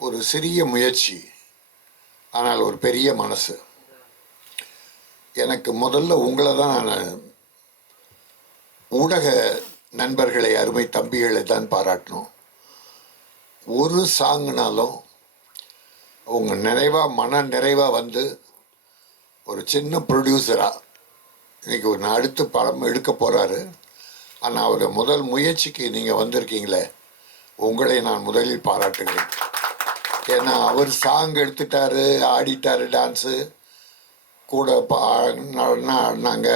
ஒரு சிறிய முயற்சி, ஆனால் ஒரு பெரிய மனசு. எனக்கு முதல்ல உங்களை தான் நான் ஊடக நண்பர்களை, அருமை தம்பிகளை தான் பாராட்டணும். ஒரு சாங்குனாலும் அவங்க நிறைவாக, மன நிறைவாக வந்து ஒரு சின்ன ப்ரொடியூசராக இன்றைக்கி ஒரு அடுத்து படம் எடுக்க போகிறாரு. ஆனால் அவருடைய முதல் முயற்சிக்கு நீங்கள் வந்திருக்கீங்களே, உங்களை நான் முதலில் பாராட்டுகிறேன். ஏன்னா அவர் சாங் எடுத்துட்டாரு, ஆடிட்டாரு, டான்ஸு கூட ஆடினாங்க.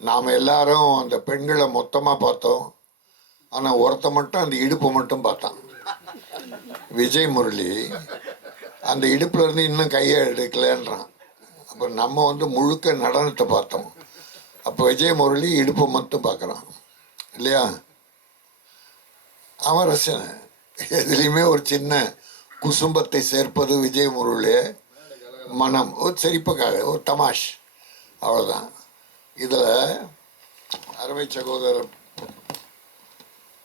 நாம் எல்லாரும் அந்த பெண்களை மொத்தமாக பார்த்தோம். ஆனால் ஒருத்த மட்டும் அந்த இடுப்பு மட்டும் பார்த்தான். விஜய் முரளி அந்த இடுப்பில் இருந்து இன்னும் கையை எடுக்கலன்றான். அப்போ நம்ம வந்து முழுக்க நடனத்தை பார்த்தோம். அப்போ விஜய் முரளி இடுப்பை மட்டும் பார்க்குறான் இல்லையா? அவன் ரசனை. எதுலேயுமே ஒரு சின்ன குசும்பத்தை சேர்ப்பது விஜய் முரளிய மனம், ஒரு சிரிப்புக்காக, ஒரு தமாஷ், அவ்வளோதான். இதில் அருமை சகோதரர்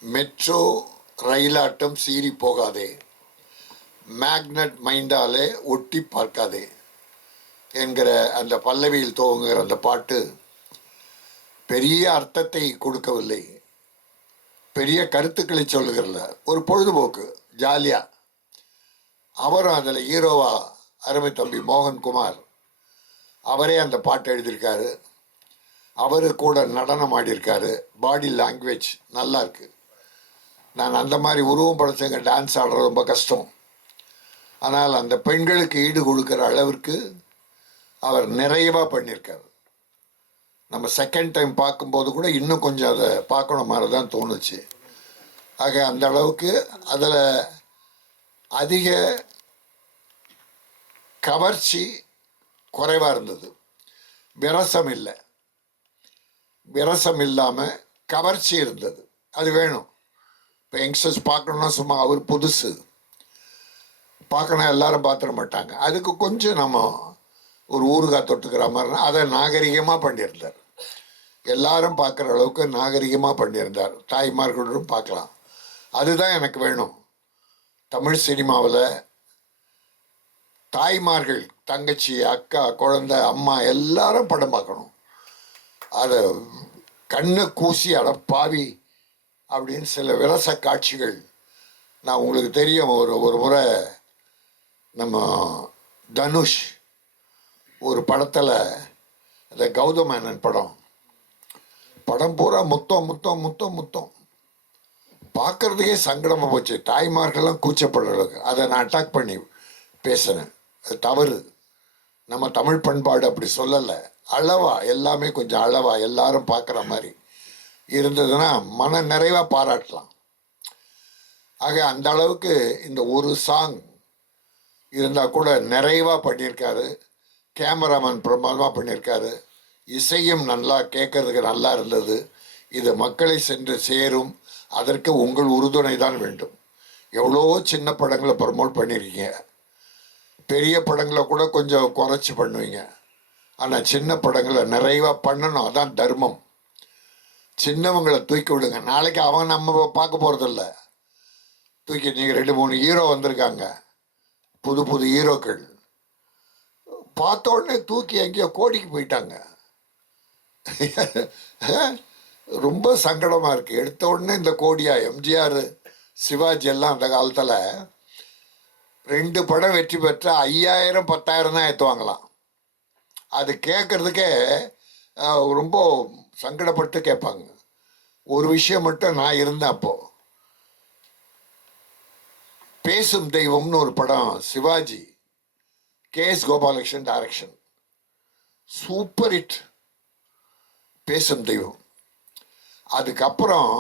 மெட்ரோ ரயிலாட்டம் சீறி போகாதே, மேக்னட் மைண்டாலே ஒட்டி பார்க்காதே என்கிற அந்த பல்லவியில் துவங்குகிற அந்த பாட்டு பெரிய அர்த்தத்தை கொடுக்கவில்லை, பெரிய கருத்துக்களை சொல்லுகிறல, ஒரு பொழுதுபோக்கு, ஜாலியாக. அவரும் அதில் ஹீரோவா அருமை தம்பி மோகன்குமார், அவரே அந்த பாட்டு எழுதியிருக்காரு. அவரு கூட நடனம் ஆடியிருக்காரு. பாடி லாங்குவேஜ் நல்லா இருக்கு. நான் அந்த மாதிரி உருவம் படைச்சவங்க டான்ஸ் ஆடுறது ரொம்ப கஷ்டம். ஆனால் அந்த பெண்களுக்கு ஈடு கொடுக்குற அளவிற்கு அவர் நிறைவாக பண்ணியிருக்கார். நம்ம செகண்ட் டைம் பார்க்கும்போது கூட இன்னும் கொஞ்சம் அதை பார்க்கணும் மாதிரி தான் தோணுச்சு. ஆக அந்த அளவுக்கு அதில் அதிக கவர்ச்சி குறைவாக இருந்தது. விரசம் இல்லை, விரசம் இல்லாமல் கவர்ச்சி இருந்தது. அது வேணும். இப்போ யங்ஸ்டர்ஸ் பார்க்கணுன்னா சும்மா அவர் புதுசு பார்க்கணும், எல்லாரும் பார்த்துட மாட்டாங்க. அதுக்கு கொஞ்சம் நம்ம ஒரு ஊறுகாய் தொட்டுக்கிற மாதிரினா அதை நாகரிகமாக பண்ணியிருந்தார். எல்லாரும் பார்க்குற அளவுக்கு நாகரிகமாக பண்ணியிருந்தார். தாய்மார்களும் பார்க்கலாம். அதுதான் எனக்கு வேணும். தமிழ் சினிமாவில் தாய்மார்கள், தங்கச்சி, அக்கா, குழந்தை, அம்மா எல்லாரும் படம் பார்க்கணும். அதை கண்ணை கூசி அட பாவி அப்படின்னு சில விரச காட்சிகள். நான் உங்களுக்கு தெரியும், ஒரு முறை நம்ம தனுஷ் ஒரு படத்தில், அந்த கௌதம் மேனன் படம் பூரா முத்தம் முத்தம் முத்தம் முத்தம் பார்க்கறதுக்கே சங்கடமாக போச்சு. தாய்மார்கள்லாம் கூச்சப்படுற அளவுக்கு அதை நான் அட்டாக் பண்ணி பேசினேன். அது தவறு. நம்ம தமிழ் பண்பாடு அப்படி சொல்லலை. அளவா, எல்லாமே கொஞ்சம் அளவா, எல்லாரும் பார்க்குற மாதிரி இருந்ததுன்னா மன நிறைவாக பாராட்டலாம். ஆக அந்த அளவுக்கு இந்த ஒரு சாங் இருந்தால் கூட நிறைவாக பண்ணியிருக்காரு. கேமராமேன் பிரமாதமாக பண்ணியிருக்காரு. இசையும் நல்லா கேட்கறதுக்கு நல்லா இருந்தது. இது மக்களை சென்று சேரும். அதற்கு உங்கள் உறுதுணை தான் வேண்டும். எவ்வளோ சின்ன படங்களை ப்ரமோட் பண்ணியிருக்கீங்க. பெரிய படங்களை கூட கொஞ்சம் குறைச்சி பண்ணுவீங்க. ஆனால் சின்ன படங்களை நிறைவாக பண்ணணும். அதான் தர்மம். சின்னவங்களை தூக்கி விடுங்க. நாளைக்கு அவன் நம்ம பார்க்க போகிறதில்ல. தூக்கி நீங்கள் 2-3 ஹீரோ வந்திருக்காங்க, புது புது ஹீரோக்கள். பார்த்த உடனே தூக்கி எங்கேயோ கோடிக்கு போயிட்டாங்க. ரொம்ப சங்கடமாக இருக்குது. எடுத்த உடனே இந்த கோடியா? எம்ஜிஆர், சிவாஜி எல்லாம் அந்த காலத்தில் 2 படம் வெற்றி பெற்ற 5000 10,000 தான் ஏற்றுவாங்களாம். அது கேட்குறதுக்கே ரொம்ப சங்கடப்பட்டு கேட்பாங்க. ஒரு விஷயம் மட்டும் நான் இருந்தேன் அப்போது. பேசும் தெய்வம்னு ஒரு படம், Sivaji, KS Gopalakrishnan direction, super hit பேசும் தெய்வம். அதுக்கப்புறம்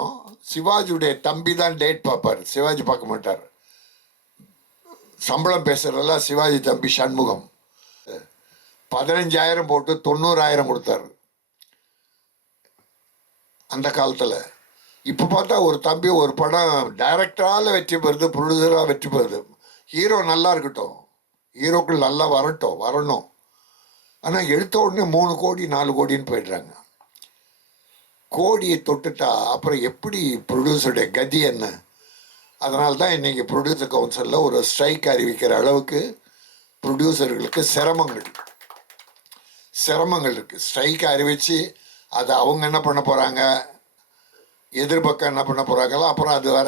சிவாஜியுடைய தம்பி தான் டேட் பார்ப்பார், சிவாஜி பார்க்க மாட்டார். சம்பளம் பேசுறதெல்லாம் சிவாஜி தம்பி சண்முகம் 15,000 போட்டு 90,000 கொடுத்தாரு அந்த காலத்தில். இப்போ பார்த்தா ஒரு தம்பி ஒரு படம் டைரக்டரால் வெற்றி பெறுது, ப்ரொடியூசராக வெற்றி பெறுது. ஹீரோ நல்லா இருக்கட்டும், ஹீரோக்கள் நல்லா வரணும். ஆனால் எடுத்த உடனே 3 கோடி 4 கோடின்னு போயிடுறாங்க. கோடியை தொட்டுட்டா அப்புறம் எப்படி ப்ரொடியூசருடைய கதி என்ன? அதனால தான் இன்றைக்கி ப்ரொடியூசர் கவுன்சிலில் ஒரு ஸ்ட்ரைக் அறிவிக்கிற அளவுக்கு ப்ரொடியூசர்களுக்கு சிரமங்கள் இருக்குது. ஸ்ட்ரைக் அறிவித்து அதை அவங்க என்ன பண்ண போகிறாங்க, எதிர்பக்கம் என்ன பண்ண போகிறாங்களோ அப்புறம் அது வர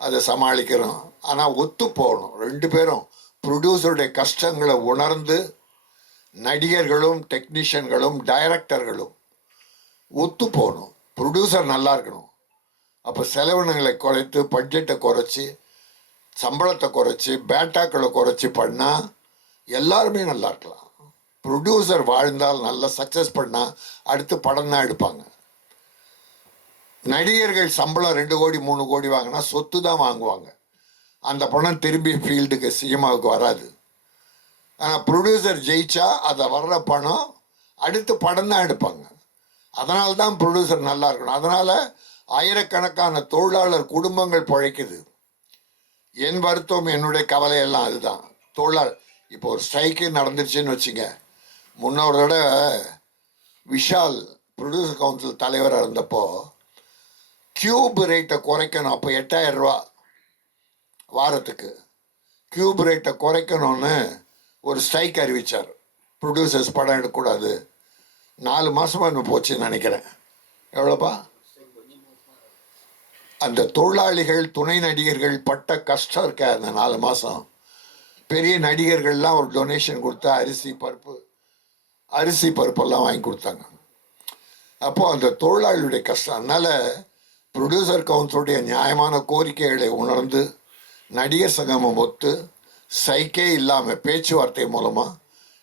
அதை சமாளிக்கிறோம். ஆனால் ஒத்து போகணும், ரெண்டு பேரும் ப்ரொடியூசருடைய கஷ்டங்களை உணர்ந்து நடிகர்களும் டெக்னீஷியன்களும் டைரக்டர்களும் ஒத்து போகணும். ப்ரொடியூசர் நல்லா இருக்கணும். அப்போ செலவினங்களை குறைத்து பட்ஜெட்டை குறைச்சி சம்பளத்தை குறைச்சி பேட்டாக்களை குறைச்சி பண்ணால் எல்லாருமே நல்லா இருக்கலாம். ப்ரொடியூசர் வாழ்ந்தால் நல்லா சக்ஸஸ் பண்ணால் அடுத்து படம் தான் எடுப்பாங்க. நடிகர்கள் சம்பளம் 2 கோடி 3 கோடி வாங்கினா சொத்து தான் வாங்குவாங்க. அந்த படம் திரும்பி ஃபீல்டுக்கு சினிமாவுக்கு வராது. ஆனால் ப்ரொடியூசர் ஜெயிச்சா அதை வர்ற பணம் அடுத்து படம் தான் எடுப்பாங்க. அதனால தான் ப்ரொடியூசர் நல்லா இருக்கணும். அதனால் ஆயிரக்கணக்கான தொழிலாளர் குடும்பங்கள் பிழைக்குது. என் வருத்தம், என்னுடைய கவலை எல்லாம் அதுதான். தொழிலாளர் இப்போ ஒரு ஸ்ட்ரைக்கு நடந்துருச்சுன்னு வச்சுங்க. முன்னொரு தடவை விஷால் ப்ரொடியூசர் கவுன்சில் தலைவராக இருந்தப்போ கியூப் ரேட்டை குறைக்கணும். அப்போ 8000 ரூபா வாரத்துக்கு கியூப் ரேட்டை குறைக்கணும்னு ஒரு ஸ்ட்ரைக் அறிவித்தார். ப்ரொடியூசர்ஸ் படம் எடுக்கக்கூடாது. 4 மாதமாக இன்னும் போச்சுன்னு நினைக்கிறேன். எவ்வளோப்பா? அந்த தொழிலாளிகள் துணை நடிகர்கள் பட்ட கஷ்டம் இருக்க அந்த 4 மாதம். பெரிய நடிகர்கள்லாம் ஒரு டொனேஷன் கொடுத்தா அரிசி பருப்பெல்லாம் வாங்கி கொடுத்தாங்க. அப்போது அந்த தொழிலாளியுடைய கஷ்டம். அதனால் ப்ரொடியூசர் கவுன்சிலுடைய நியாயமான கோரிக்கைகளை உணர்ந்து நடிகர் சங்கமம் ஒத்து ஸ்ட்ரைக்கே இல்லாமல் பேச்சுவார்த்தை மூலமாக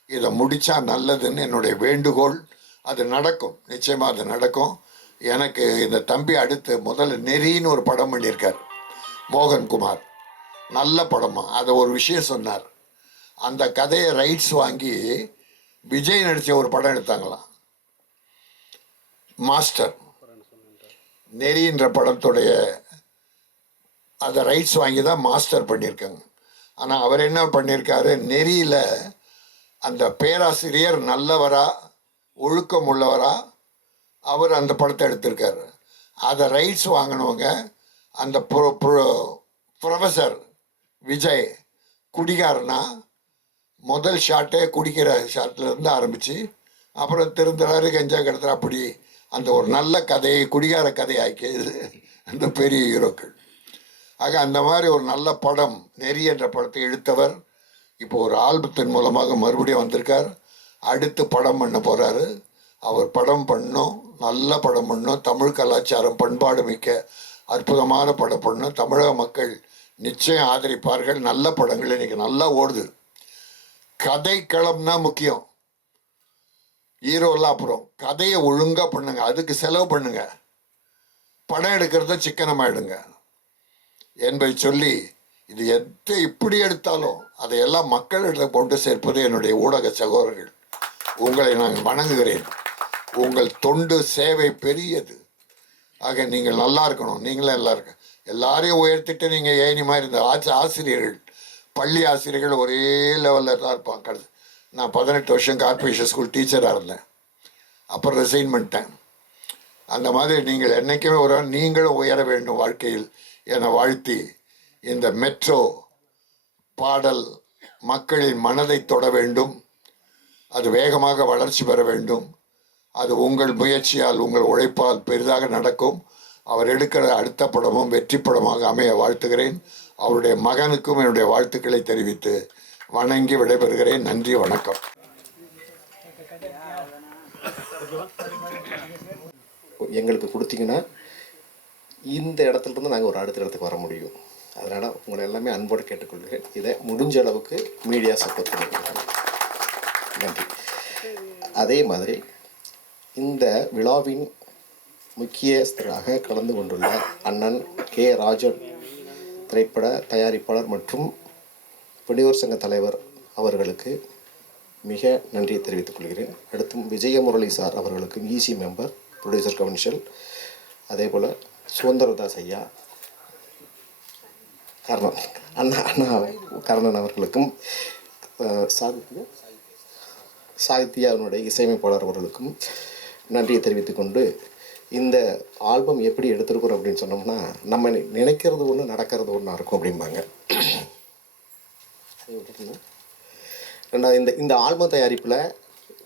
இதை முடித்தா நல்லதுன்னு என்னுடைய வேண்டுகோள். அது நடக்கும், நிச்சயமாக அது நடக்கும். எனக்கு இந்த தம்பி அடுத்து முதல்ல நெறின்னு ஒரு படம் பண்ணியிருக்கார் மோகன்குமார். நல்ல படமாக அதை ஒரு விஷயம் சொன்னார். அந்த கதையை ரைட்ஸ் வாங்கி விஜய் நடித்த ஒரு படம் எடுத்தாங்களாம், மாஸ்டர். நெறின்ற படத்துடைய அதை ரைட்ஸ் வாங்கி தான் மாஸ்டர் பண்ணியிருக்காங்க. ஆனால் அவர் என்ன பண்ணியிருக்காரு, நெறியில் அந்த பேராசிரியர் நல்லவரா ஒழுக்கம் உள்ளவரா அவர் அந்த படத்தை எடுத்திருக்காரு. அதை ரைட்ஸ் வாங்கினவங்க அந்த ப்ரொஃபஸர் விஜய் குடிகாரனா முதல் ஷாட்டே குடிக்கிற ஷாட்லேருந்து ஆரம்பித்து அப்புறம் திருந்துறாரு, கஞ்சா கிடத்துற, அப்படி அந்த ஒரு நல்ல கதையை குடிகார கதையாக்கியது அந்த பெரிய ஹீரோக்கள். ஆக அந்த மாதிரி ஒரு நல்ல படம் நெறி என்ற படத்தை எடுத்தவர் இப்போ ஒரு ஆல்பத்தின் மூலமாக மறுபடியும் வந்திருக்கார். அடுத்து படம் பண்ண போகிறாரு. அவர் படம் பண்ணோம், நல்ல படம் பண்ணோம், தமிழ் கலாச்சாரம் பண்பாடு மிக்க அற்புதமான படம் பண்ணோம். தமிழக மக்கள் நிச்சயம் ஆதரிப்பார்கள். நல்ல படங்கள் இன்னைக்கு நல்லா ஓடுது. கதை களம்னா முக்கியம், ஹீரோலாம் அப்புறம். கதையை ஒழுங்காக பண்ணுங்க, அதுக்கு செலவு பண்ணுங்க, படம் எடுக்கிறத சிக்கனமாயிடுங்க என்பதை சொல்லி, இது இப்படி எடுத்தாலும் அதையெல்லாம் மக்களிடம் கொண்டு சேர்ப்பது என்னுடைய ஊடக சகோதரர்கள். உங்களை நான் வணங்குகிறேன். உங்கள் தொண்டு சேவை பெரியது. ஆக நீங்கள் நல்லா இருக்கணும். நீங்களும் நல்லா இருக்க, எல்லாரையும் உயர்த்திட்டு நீங்கள் ஏனி மாதிரி இந்த ஆசிரியர்கள், பள்ளி ஆசிரியர்கள் ஒரே லெவலில் தான் இருப்பாங்க. நான் 18 வருஷம் கார்பரேஷன் ஸ்கூல் டீச்சராக இருந்தேன், அப்புறம் ரிசைன் பண்ணிட்டேன். அந்த மாதிரி நீங்கள் என்றைக்குமே நீங்களும் உயர வேண்டும் வாழ்க்கையில் என வாழ்த்தி, இந்த மெட்ரோ பாடல் மக்களின் மனதை தொட வேண்டும், அது வேகமாக வளர்ச்சி பெற வேண்டும். அது உங்கள் முயற்சியால் உங்கள் உழைப்பால் பெரிதாக நடக்கும். அவர் எடுக்கிற அடுத்த படமும் வெற்றி படமாக அமைய வாழ்த்துகிறேன். அவருடைய மகனுக்கும் என்னுடைய வாழ்த்துக்களை தெரிவித்து வணங்கி விடைபெறுகிறேன். நன்றி, வணக்கம். எங்களுக்கு கொடுத்தீங்கன்னா இந்த இடத்துலேருந்து நாங்கள் ஒரு அடுத்த இடத்துக்கு வர முடியும். அதனால் உங்களை எல்லாமே அன்போடு கேட்டுக்கொள்கிறேன். இதை முடிஞ்ச அளவுக்கு மீடியா சப்போர்ட் பண்ணிக்கிறேன். நன்றி. அதே மாதிரி இந்த விழாவின் முக்கியஸ்தராக கலந்து கொண்டுள்ள அண்ணன் கே ராஜன், திரைப்பட தயாரிப்பாளர் மற்றும் புலியூர் சங்க தலைவர் அவர்களுக்கு மிக நன்றியை தெரிவித்துக் கொள்கிறேன். அடுத்தும் விஜயமுரளி சார் அவர்களுக்கு இசி மெம்பர், ப்ரொடியூசர் கவுன்சில், அதே போல் சுதந்திரதாஸ் ஐயா, அண்ணா கர்ணன் அவர்களுக்கும், சாகித்யாவினுடைய இசையமைப்பாளர் அவர்களுக்கும் நன்றியை தெரிவித்துக்கொண்டு இந்த ஆல்பம் எப்படி எடுத்திருக்கிறோம் அப்படின்னு சொன்னோம்னா, நம்ம நினைக்கிறது ஒன்று நடக்கிறது ஒன்றா இருக்கும் அப்படிம்பாங்க. ரெண்டாவது, இந்த ஆல்பம் தயாரிப்பில்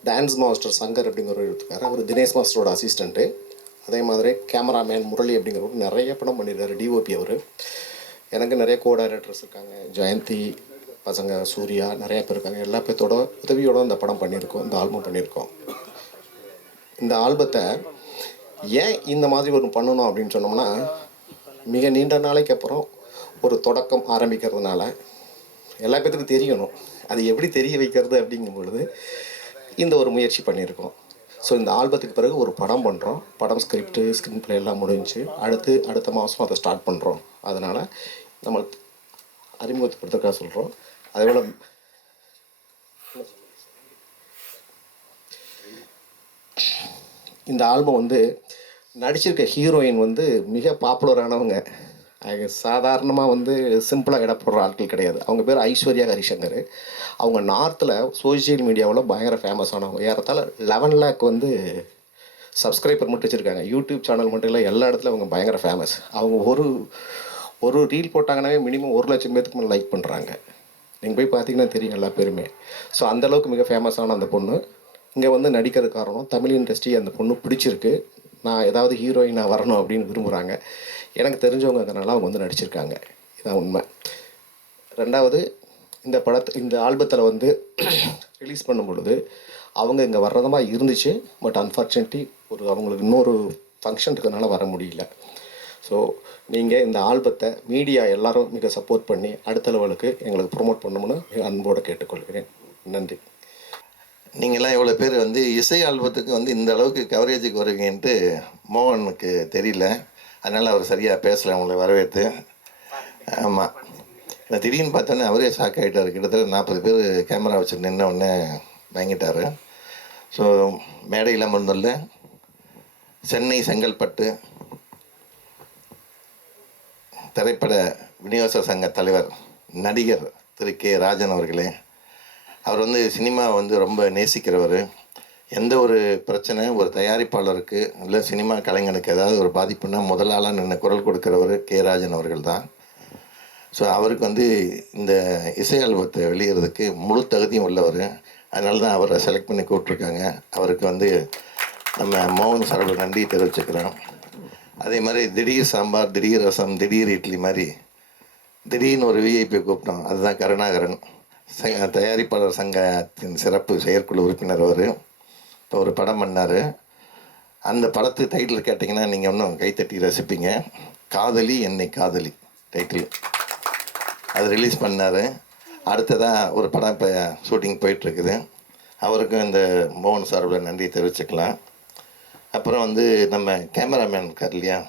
டான்ஸ் மாஸ்டர் சங்கர் அப்படிங்கிறவர் இருக்கார். அவர் தினேஷ் மாஸ்டரோட அசிஸ்டண்ட்டு. அதே மாதிரி கேமராமேன் முரளி அப்படிங்கிறவர் நிறைய படம் பண்ணியிருக்காரு. டிஓபி அவர். எனக்கு நிறைய கோ டைரக்டர்ஸ் இருக்காங்க. ஜெயந்தி பசங்க, சூர்யா, நிறையா பேர் இருக்காங்க. எல்லா பேர்த்தோட உதவியோடு இந்த படம் பண்ணியிருக்கோம், இந்த ஆல்பம் பண்ணியிருக்கோம். இந்த ஆல்பத்தை ஏன் இந்த மாதிரி ஒரு பண்ணணும் அப்படின்னு சொன்னோம்னா, மிக நீண்ட நாளைக்கு அப்புறம் ஒரு தொடக்கம் ஆரம்பிக்கிறதுனால எல்லா பேர்த்துக்கும் தெரியணும். அது எப்படி தெரிய வைக்கிறது அப்படிங்கும் பொழுது இந்த ஒரு முயற்சி பண்ணியிருக்கோம். ஸோ இந்த ஆல்பத்துக்கு பிறகு ஒரு படம் பண்ணுறோம். படம் ஸ்க்ரீன் ப்ளே எல்லாம் முடிஞ்சு அடுத்த மாதம் அதை ஸ்டார்ட் பண்ணுறோம். அதனால் நம்ம அறிமுகப்படுத்துறதுக்காக சொல்கிறோம். அதேபோல் இந்த ஆல்பம் வந்து நடிச்சிருக்க ஹீரோயின் வந்து மிக பாப்புலரானவங்க. சாதாரணமாக வந்து சிம்பிளாக இட போடுற ஆட்கள் கிடையாது. அவங்க பேர் ஐஸ்வர்யா ஹரிசங்கர். அவங்க நார்த்தில் சோஷியல் மீடியாவில் பயங்கர ஃபேமஸானவங்க. ஏறத்தாழ 11 லேக் வந்து சப்ஸ்கிரைபர் மட்டும் வச்சுருக்காங்க. யூடியூப் சேனல் மட்டும் இல்லை, எல்லா இடத்துல அவங்க பயங்கர ஃபேமஸ். அவங்க ஒரு ரீல் போட்டாங்கன்னாவே மினிமம் 1 லட்சம் பேத்துக்கு மேலே லைக் பண்ணுறாங்க. நீங்கள் போய் பார்த்தீங்கன்னா தெரியும் எல்லா பேருமே. ஸோ அந்தளவுக்கு மிக ஃபேமஸான அந்த பொண்ணு இங்கே வந்து நடிக்கிறது காரணம் தமிழ் இண்டஸ்ட்ரி அந்த பொண்ணு பிடிச்சிருக்கு. நான் ஏதாவது ஹீரோயினாக வரணும் அப்படின்னு விரும்புகிறாங்க. எனக்கு தெரிஞ்சவங்க அதனால் அவங்க வந்து நடிச்சிருக்காங்க. இதுதான் உண்மை. ரெண்டாவது, இந்த ஆல்பத்தில் வந்து ரிலீஸ் பண்ணும் பொழுது அவங்க இங்கே வர்றதமாக இருந்துச்சு. பட் அன்ஃபார்ச்சுனேட்லி அவங்களுக்கு இன்னொரு ஃபங்க்ஷன் இருக்கிறதுனால வர முடியல. ஸோ நீங்கள் இந்த ஆல்பத்தை மீடியா எல்லோரும் மிக சப்போர்ட் பண்ணி அடுத்த லெவலுக்கு எங்களுக்கு ப்ரொமோட் பண்ணணும்னு அன்போடு கேட்டுக்கொள்கிறேன். நன்றி. நீங்கள்லாம் எவ்வளோ பேர் வந்து இசை ஆல்பத்துக்கு வந்து இந்த அளவுக்கு கவரேஜுக்கு வருவீங்கன்ட்டு மோகனுக்கு தெரியல. அதனால் அவர் சரியாக பேசலை உங்களை வரவேற்று. ஆமாம், நான் திடீர்னு பார்த்தோன்னே அவரே ஷாக் ஆகிட்டார். கிட்டத்தட்ட 40 பேர் கேமரா வச்சு நின்ன உடனே வாங்கிட்டார். ஸோ மேடை இல்லாமல் இருந்தோம்ல, சென்னை செங்கல்பட்டு திரைப்பட விநியோக சங்க தலைவர் நடிகர் திரு கே ராஜன் அவர்களே. அவர் வந்து சினிமாவை வந்து ரொம்ப நேசிக்கிறவர். எந்த ஒரு பிரச்சனை ஒரு தயாரிப்பாளருக்கு இல்லை சினிமா கலைஞனுக்கு ஏதாவது ஒரு பாதிப்புன்னா முதலாளாக நின்று குரல் கொடுக்குறவர் கே ராஜன் அவர்கள் தான். ஸோ அவருக்கு வந்து இந்த இசை ஆல்பத்தை வெளியிறதுக்கு முழு தகுதியும் உள்ளவர். அதனால தான் அவரை செலக்ட் பண்ணி கூப்பிட்ருக்காங்க. அவருக்கு வந்து நம்ம மோகன் சார்பில் நன்றி தெரிவிச்சுக்கிறோம். அதே மாதிரி திடீர் சாம்பார், திடீர் ரசம், திடீர் இட்லி மாதிரி திடீர்னு ஒரு விஐபி கூப்பிட்டோம். அதுதான் கருணாகரன், தயாரிப்பாளர் சங்கத்தின் சிறப்பு செயற்குழு உறுப்பினர். அவர் இப்போ ஒரு படம் பண்ணார். அந்த படத்து டைட்டில் கேட்டிங்கன்னா நீங்கள் இன்னும் கைத்தட்டி ரசிப்பீங்க. காதலி என்னை காதலி டைட்டில். அது ரிலீஸ் பண்ணார். அடுத்ததாக ஒரு படம் இப்போ ஷூட்டிங் போயிட்டுருக்குது. அவருக்கும் இந்த மோகன் சார்பில் நன்றி தெரிவிச்சுக்கலாம். அப்புறம் வந்து நம்ம கேமராமேன் இருக்கார் இல்லையா,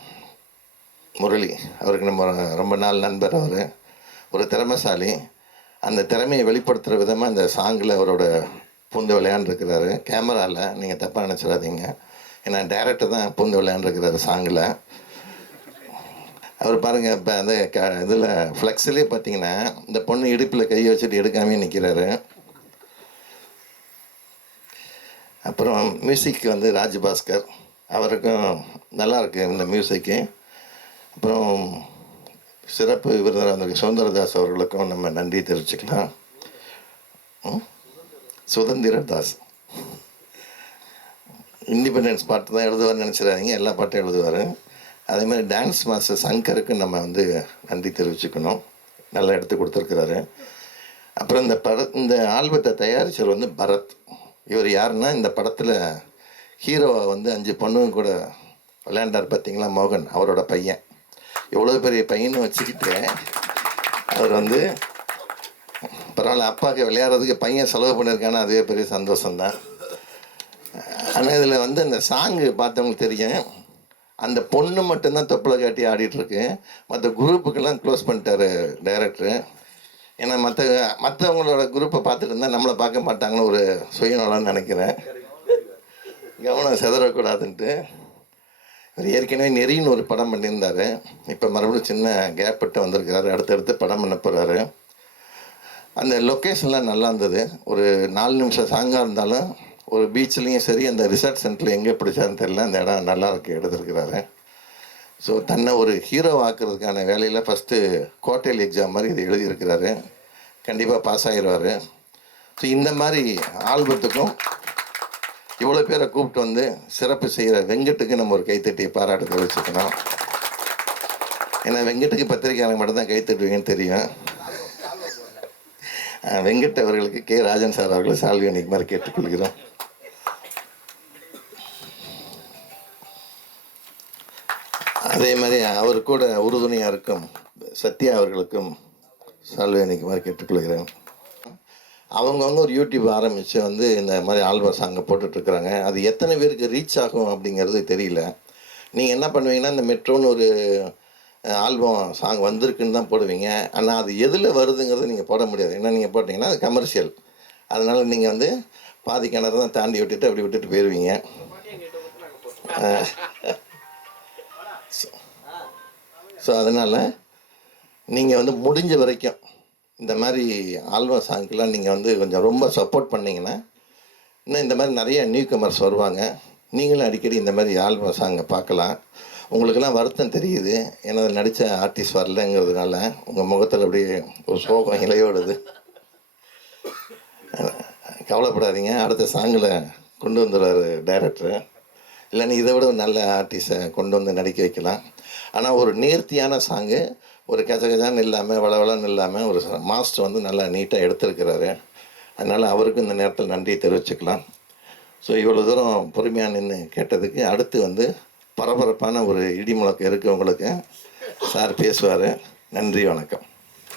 முரளி, அவருக்கு நம்ம ரொம்ப நாள் நண்பர். அவர் ஒரு திறமைசாலி. அந்த திறமையை வெளிப்படுத்துகிற விதமாக இந்த சாங்கில் அவரோட பூந்து விளையாண்டுருக்கிறாரு. கேமராவில் நீங்கள் தப்பாக நினச்சிடாதீங்க, ஏன்னா டைரக்டர் தான் பூந்து விளையாண்டுருக்கிறாரு சாங்கில். அவர் பாருங்கள், இப்போ அந்த இதில் ஃப்ளெக்ஸ்லேயே பார்த்தீங்கன்னா இந்த பொண்ணு இடுப்பில் கையை வச்சுட்டு எடுக்காமே நிற்கிறாரு. அப்புறம் மியூசிக் வந்து ராஜ்பாஸ்கர், அவருக்கும் நல்லாயிருக்கு இந்த மியூசிக்கு. அப்புறம் சிறப்பு விருந்தினர் அந்த சுதந்திரதாஸ் அவர்களுக்கும் நம்ம நன்றி தெரிவிச்சுக்கலாம். சுதந்திரதாஸ் இண்டிபெண்டன்ஸ் பாட்டு தான் எழுதுவார்னு நினச்சிடாதீங்க, எல்லா பாட்டும் எழுதுவார். அதே மாதிரி டான்ஸ் மாஸ்டர் சங்கருக்கு நம்ம வந்து நன்றி தெரிவிச்சுக்கணும், நல்லா எடுத்து கொடுத்துருக்குறாரு. அப்புறம் இந்த ஆல்பத்தை தயாரித்தவர் வந்து பரத். இவர் யாருன்னா இந்த படத்தில் ஹீரோவை வந்து 5 பொண்ணுங்க கூட விளையாண்டார் பார்த்தீங்களா, மோகன், அவரோட பையன். எவ்வளோ பெரிய பையனை வச்சுக்கிட்டு அவர் வந்து பரவாயில்ல, அப்பாவுக்கு விளையாடுறதுக்கு பையன் செலவு பண்ணியிருக்கானா, அதுவே பெரிய சந்தோஷம்தான். ஆனால் இதில் வந்து அந்த சாங்கு பார்த்தவங்களுக்கு தெரியும், அந்த பொண்ணு மட்டும்தான் தொப்பில் காட்டி ஆடிட்டுருக்கு. மற்ற குரூப்புக்கெல்லாம் க்ளோஸ் பண்ணிட்டார் டைரக்டரு. ஏன்னா மற்றவங்களோட குரூப்பை பார்த்துட்டு இருந்தால் நம்மளை பார்க்க மாட்டாங்கன்னு ஒரு சுயநலம்னு நினைக்கிறேன். கவனம் செதறக்கூடாதுன்ட்டு அவர் ஏற்கனவே நெறின்னு ஒரு படம் பண்ணியிருந்தார். இப்போ மறுபடியும் சின்ன கேப் விட்டு வந்திருக்கிறாரு, அடுத்தடுத்து படம் பண்ண போகிறாரு. அந்த லொக்கேஷன்லாம் நல்லா இருந்தது. ஒரு 4 நிமிஷம் சாங்காக இருந்தாலும் ஒரு பீச்லேயும் சரி அந்த ரிசார்ட் சென்டரில் எங்கே பிடிச்சான்னு தெரியல, அந்த இடம் நல்லா இருக்கு எடுத்துருக்கிறாரு. ஸோ தன்னை ஒரு ஹீரோ ஆக்குறதுக்கான வேலையில் ஃபஸ்ட்டு குவார்டர்லி எக்ஸாம் மாதிரி இது எழுதியிருக்கிறாரு. கண்டிப்பாக பாஸ் ஆகிடுவார். ஸோ இந்த மாதிரி ஆல்பத்துக்கும் இவ்வளோ பேரை கூப்பிட்டு வந்து சிறப்பு செய்கிற வெங்கட்டுக்கு நம்ம ஒரு கைத்தட்டி பாராட்டு தெரிவிச்சுக்கணும். ஏன்னா வெங்கட்டுக்கு பத்திரிக்கையாளர் மட்டும்தான் கைத்தட்டுவீங்கன்னு தெரியும். வெங்கட் அவர்களுக்கு கே. ராஜன் சார் அவர்களை சால்வி அன்னைக்கு மாதிரி கேட்டுக்கொள்கிறோம். அதே மாதிரி அவர் கூட உறுதுணையாக இருக்கும் சத்யா அவர்களுக்கும் சால்வி அன்னைக்கு மாதிரி கேட்டுக்கொள்கிறேன். அவங்கவுங்க ஒரு யூடியூப் ஆரம்பித்து வந்து இந்த மாதிரி ஆல்பம் சாங்கை போட்டுட்ருக்குறாங்க. அது எத்தனை பேருக்கு ரீச் ஆகும் அப்படிங்கிறது தெரியல. நீங்கள் என்ன பண்ணுவீங்கன்னா, இந்த மெட்ரோன்னு ஒரு ஆல்பம் சாங் வந்திருக்குன்னு தான் போடுவீங்க. ஆனால் அது எதில் வருதுங்கிறது நீங்கள் போட முடியாது. ஏன்னா நீங்கள் போட்டிங்கன்னா அது கமர்ஷியல். அதனால் நீங்கள் வந்து பாதி கிணறு தான் தாண்டி விட்டுட்டு அப்படி விட்டுட்டு போயிடுவீங்க. ஸோ அதனால் நீங்கள் வந்து முடிஞ்ச வரைக்கும் இந்த மாதிரி ஆல்பம் சாங்க்கெலாம் நீங்கள் வந்து கொஞ்சம் ரொம்ப சப்போர்ட் பண்ணிங்கன்னா இன்னும் இந்த மாதிரி நிறைய நியூ கமர்ஸ் வருவாங்க. நீங்களும் அடிக்கடி இந்த மாதிரி ஆல்பம் சாங்கை பார்க்கலாம். உங்களுக்கெல்லாம் வருத்தம் தெரியுது, ஏன்னா நடித்த ஆர்டிஸ்ட் வரலங்கிறதுனால உங்கள் முகத்தில் அப்படியே ஒரு சோகம் இலையோடுது. கவலைப்படாதீங்க, அடுத்த சாங்கில் கொண்டு வந்துடுவார் டைரக்டரு. இல்லைன்னா இதை விட ஒரு நல்ல ஆர்டிஸ்ட்டை கொண்டு வந்து நடிக்க வைக்கலாம். ஆனால் ஒரு நேர்த்தியான சாங்கு, ஒரு கஜகஜான்னு இல்லாமல் வளவளன்னு இல்லாமல் ஒரு மாஸ்டர் வந்து நல்லா நீட்டாக எடுத்திருக்கிறாரு. அதனால் அவருக்கும் இந்த நேரத்தில் நன்றி தெரிவிச்சுக்கலாம். ஸோ இவ்வளோ தூரம் பொறுமையாக நின்று கேட்டதுக்கு அடுத்து வந்து பரபரப்பான ஒரு இடி முழக்கம் இருக்குது உங்களுக்கு. சார் பேசுவார். நன்றி, வணக்கம்.